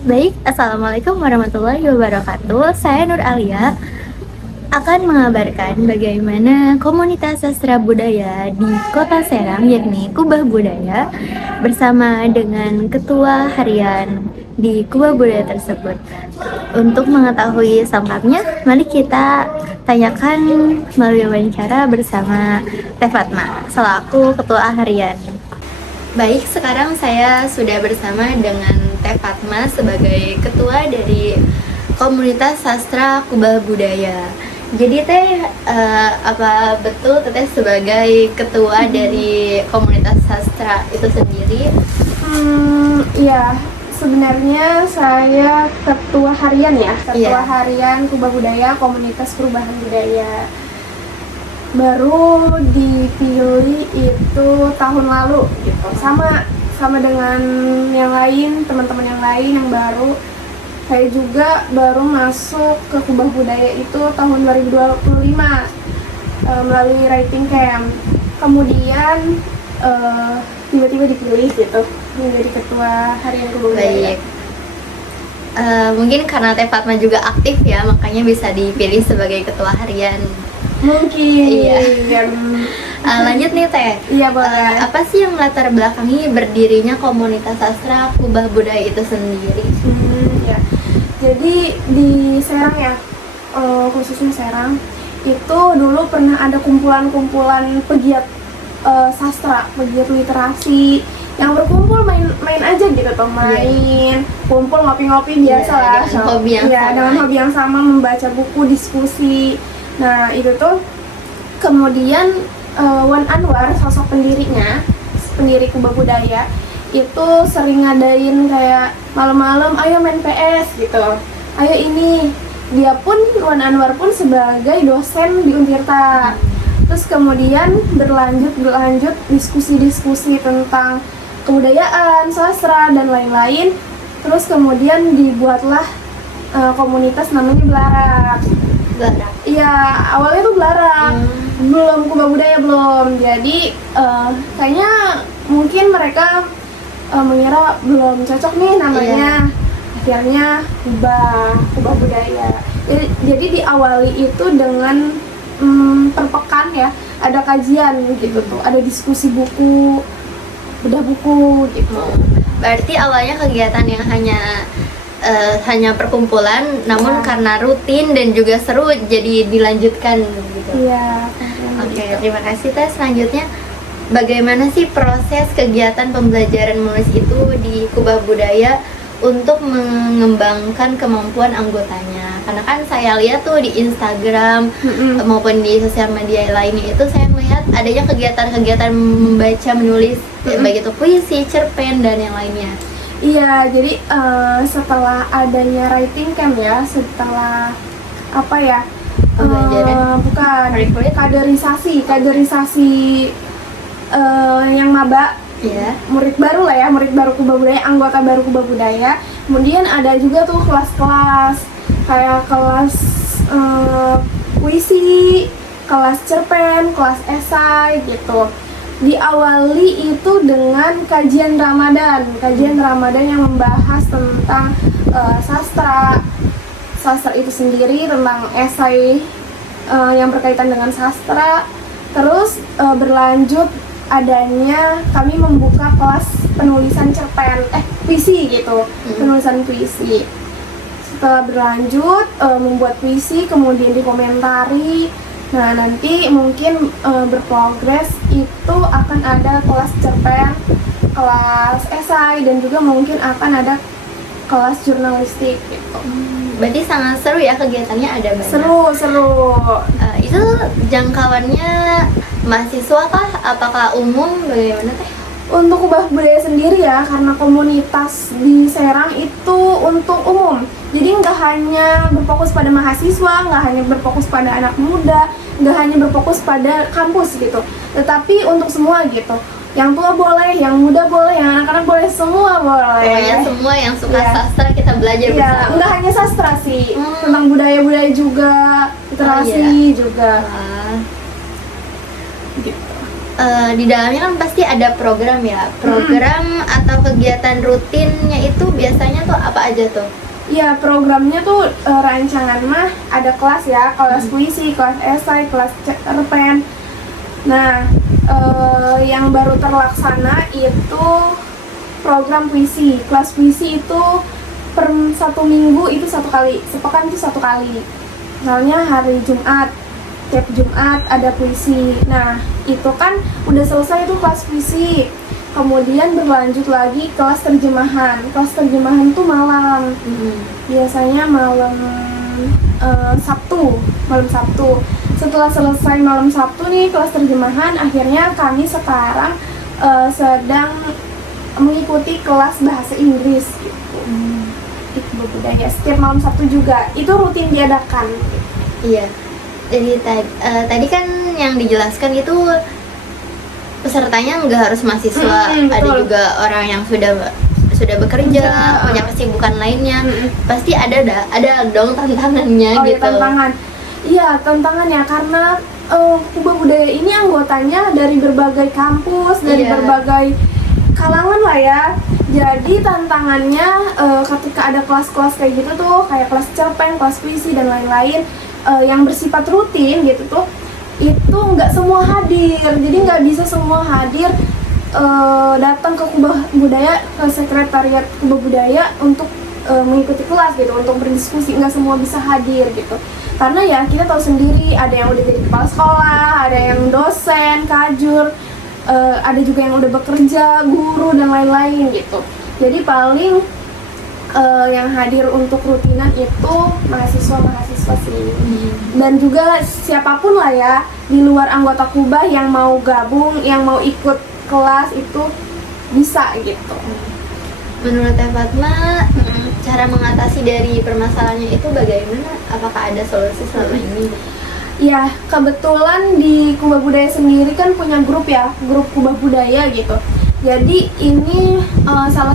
Baik, Assalamualaikum warahmatullahi wabarakatuh. Saya Nur Alia akan mengabarkan bagaimana komunitas sastra budaya di Kota Serang, yakni Kubah Budaya, bersama dengan Ketua Harian di Kubah Budaya tersebut. Untuk mengetahui selengkapnya, mari kita tanyakan melalui wawancara bersama Teh Fatma selaku Ketua Harian. Baik, sekarang saya sudah bersama dengan Teh Fatma sebagai ketua dari komunitas sastra Kubah Budaya. Jadi Teh, apa betul Teteh sebagai ketua dari komunitas sastra itu sendiri? Iya, sebenarnya saya ketua harian ya, ketua harian Kubah Budaya, Komunitas Perubahan Budaya. Baru dipilih itu tahun lalu gitu. Sama dengan yang lain, teman-teman yang lain yang baru. Saya juga baru masuk ke Kubah Budaya itu tahun 2025 melalui writing camp. Kemudian tiba-tiba dipilih gitu menjadi ketua harian Kubah Budaya. Baik. Mungkin karena Teh Fatma juga aktif ya, makanya bisa dipilih sebagai ketua harian. Mungkin. Iya. Lanjut nih Teh. Iya boleh. Apa sih yang latar belakangi berdirinya komunitas sastra Kubah Budaya itu sendiri? Ya. Jadi di Serang ya, khususnya Serang, itu dulu pernah ada kumpulan-kumpulan pegiat sastra, pegiat literasi yang berkumpul main aja gitu tuh, kumpul ngopi-ngopi biasa lah, dengan hobi yang sama, membaca buku, diskusi. Nah itu tuh kemudian Wan Anwar, sosok pendiri Kubah Budaya, itu sering ngadain kayak malam-malam ayo main PS gitu, ayo ini. Dia pun, Wan Anwar pun sebagai dosen di Untirta. Terus kemudian berlanjut diskusi-diskusi tentang kebudayaan, sastra dan lain-lain. Terus kemudian dibuatlah komunitas namanya Belarak. Iya, awalnya tuh Belarak, belum Kubah Budaya belum. Jadi kayaknya mungkin mereka mengira belum cocok nih namanya. Akhirnya Kubah Budaya. Jadi diawali itu dengan per pekan ya, ada kajian gitu tuh, ada diskusi buku, bedah buku gitu. Berarti awalnya kegiatan yang hanya perkumpulan, namun karena rutin dan juga seru jadi dilanjutkan gitu. Iya. Oke, terima kasih Teh. Selanjutnya, bagaimana sih proses kegiatan pembelajaran menulis itu di Kubah Budaya untuk mengembangkan kemampuan anggotanya? Karena kan saya lihat tuh di Instagram maupun di sosial media lainnya itu saya melihat adanya kegiatan-kegiatan membaca, menulis, baik itu puisi, cerpen dan yang lainnya. Iya, jadi setelah adanya writing camp ya, setelah apa ya? Bukan kaderisasi yang maba. Iya. Murid baru Kubah Budaya, anggota baru Kubah Budaya. Kemudian ada juga tuh kelas-kelas kayak kelas puisi, kelas cerpen, kelas esai gitu. Diawali itu dengan kajian Ramadan yang membahas tentang sastra itu sendiri, tentang esai yang berkaitan dengan sastra. Terus berlanjut adanya kami membuka kelas penulisan puisi gitu, penulisan puisi. Setelah berlanjut membuat puisi, kemudian dikomentari. Nah nanti mungkin berprogres itu akan ada kelas cerpen, kelas esai, dan juga mungkin akan ada kelas jurnalistik gitu. Berarti sangat seru ya kegiatannya, ada banyak. Seru. Itu jangkauannya mahasiswa kah? Apakah umum? Bagaimana Teh? Untuk Kubah Budaya sendiri ya, karena komunitas di Serang itu untuk umum. Jadi nggak hanya berfokus pada mahasiswa, nggak hanya berfokus pada anak muda, nggak hanya berfokus pada kampus gitu, tetapi untuk semua gitu. Yang tua boleh, yang muda boleh, yang anak-anak boleh, semua boleh. Pokoknya semua yang suka sastra kita belajar bersama. Nggak hanya sastra sih, tentang budaya-budaya juga, literasi juga. Gitu. Di dalamnya kan pasti ada program ya, atau kegiatan rutinnya itu biasanya tuh apa aja tuh? Ya, programnya tuh rancangan mah ada kelas ya, kelas puisi, kelas esai, kelas cerpen. Nah, yang baru terlaksana itu program puisi. Kelas puisi itu per 1 minggu itu 1 kali, sepekan itu 1 kali. Misalnya hari Jumat, tiap Jumat ada puisi. Nah, itu kan udah selesai tuh kelas puisi. Kemudian berlanjut lagi kelas terjemahan. Kelas terjemahan tuh malam. Biasanya malam Sabtu, malam Sabtu. Setelah selesai malam Sabtu nih kelas terjemahan, akhirnya kami sekarang sedang mengikuti kelas bahasa Inggris gitu. Itu budaya. Setiap malam Sabtu juga. Itu rutin diadakan. Iya. Jadi tadi kan yang dijelaskan itu pesertanya nggak harus mahasiswa, ada betul. juga orang yang sudah bekerja, punya kesibukan lainnya. Pasti ada dong tantangannya Oh, gitu. ya, tantangan. Iya, tantangannya karena Kubah Budaya ini anggotanya dari berbagai kampus, dari Iya. berbagai kalangan lah ya. Jadi tantangannya ketika ada kelas-kelas kayak gitu tuh, kayak kelas cerpen, kelas puisi dan lain-lain yang bersifat rutin gitu tuh, itu nggak semua hadir. Jadi nggak bisa semua hadir datang ke Kubah Budaya, ke sekretariat Kubah Budaya untuk mengikuti kelas gitu, untuk berdiskusi. Nggak semua bisa hadir gitu, karena ya kita tahu sendiri, ada yang udah jadi kepala sekolah, ada yang dosen, kajur, ada juga yang udah bekerja, guru dan lain-lain gitu. Jadi paling yang hadir untuk rutinan itu mahasiswa-mahasiswa sih. Dan juga siapapun lah ya di luar anggota Kubah yang mau gabung, yang mau ikut kelas itu bisa gitu. Menurut Teh Fatma, cara mengatasi dari permasalahannya itu bagaimana? Apakah ada solusi selama ini? Ya, kebetulan di Kubah Budaya sendiri kan punya grup ya, grup Kubah Budaya gitu. Jadi ini salah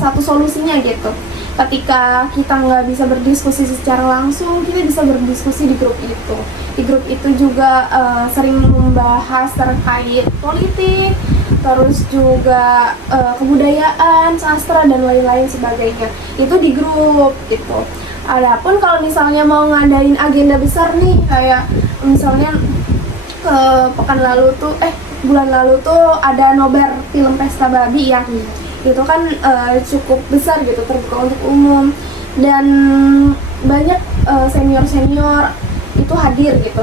satu solusinya gitu. Ketika kita nggak bisa berdiskusi secara langsung, kita bisa berdiskusi di grup itu. Di grup itu juga sering membahas terkait politik, terus juga kebudayaan, sastra dan lain-lain sebagainya. Itu di grup gitu. Adapun kalau misalnya mau ngadain agenda besar nih, kayak misalnya bulan lalu tuh ada nobar film Pesta Babi ya. Itu kan cukup besar gitu, terbuka untuk umum, dan banyak senior-senior itu hadir gitu.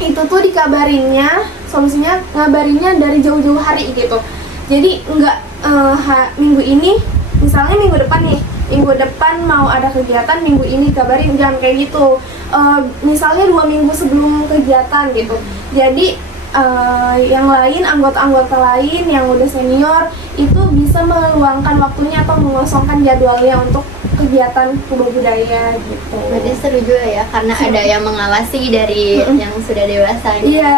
Itu tuh dikabarinnya, solusinya ngabarinnya dari jauh-jauh hari gitu. Jadi nggak minggu ini, misalnya minggu depan mau ada kegiatan, minggu ini kabarin, jangan kayak gitu. Misalnya 2 minggu sebelum kegiatan gitu. Jadi yang lain, anggota-anggota lain yang udah senior itu bisa meluangkan waktunya atau mengosongkan jadwalnya untuk kegiatan Kubah Budaya gitu. Berarti seru juga ya, karena ada yang mengawasi dari yang sudah dewasa. Iya.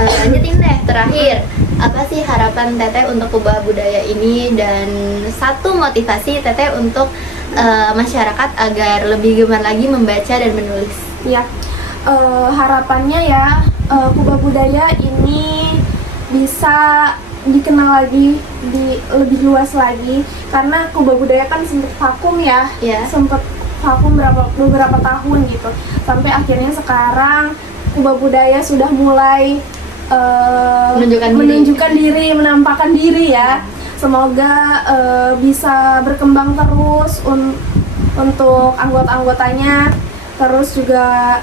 Lanjutin deh, terakhir, apa sih harapan Teteh untuk Kubah Budaya ini, dan satu motivasi Teteh untuk masyarakat agar lebih gemar lagi membaca dan menulis? Ya, harapannya ya Kubah Budaya ini bisa dikenal lagi, lebih luas lagi, karena Kubah Budaya kan sempat vakum ya, sempat vakum beberapa tahun gitu, sampai akhirnya sekarang Kubah Budaya sudah mulai menunjukkan diri, menampakkan diri ya. Semoga bisa berkembang terus untuk anggota-anggotanya, terus juga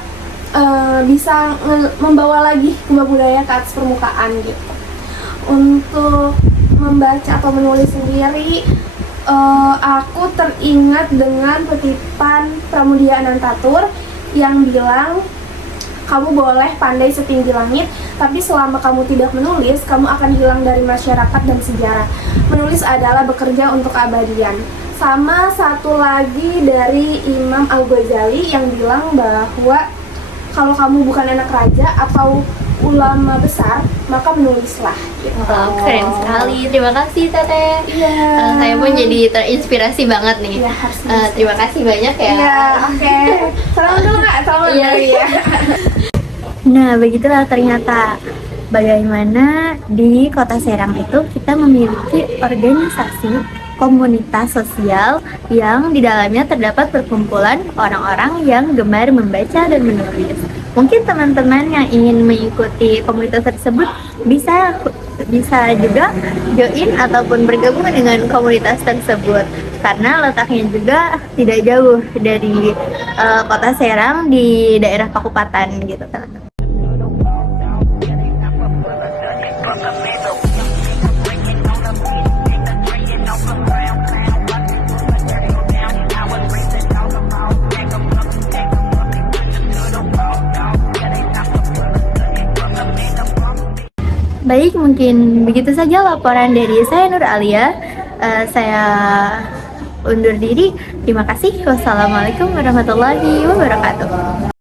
bisa membawa lagi Kubah Budaya ke atas permukaan gitu. Untuk membaca atau menulis sendiri, aku teringat dengan petipan Pramudia Anantatur yang bilang, kamu boleh pandai setinggi langit, tapi selama kamu tidak menulis, kamu akan hilang dari masyarakat dan sejarah. Menulis adalah bekerja untuk keabadian. Sama satu lagi dari Imam Al-Ghazali yang bilang bahwa kalau kamu bukan anak raja atau ulama besar, maka menulislah gitu. Keren sekali, terima kasih Teteh. Iya. Saya pun jadi terinspirasi banget nih. Iya, harus terima kasih banyak ya. Iya, oke. Salam dulu nggak? Salam Iya. dulu ya. Nah, begitulah ternyata bagaimana di Kota Serang itu kita memiliki organisasi komunitas sosial yang di dalamnya terdapat perkumpulan orang-orang yang gemar membaca dan menulis. Mungkin teman-teman yang ingin mengikuti komunitas tersebut bisa bisa juga join ataupun bergabung dengan komunitas tersebut karena letaknya juga tidak jauh dari Kota Serang di daerah Pakupatan gitu teman-teman. Baik, mungkin begitu saja laporan dari saya Nur Alia. Saya undur diri. Terima kasih. Wassalamualaikum warahmatullahi wabarakatuh.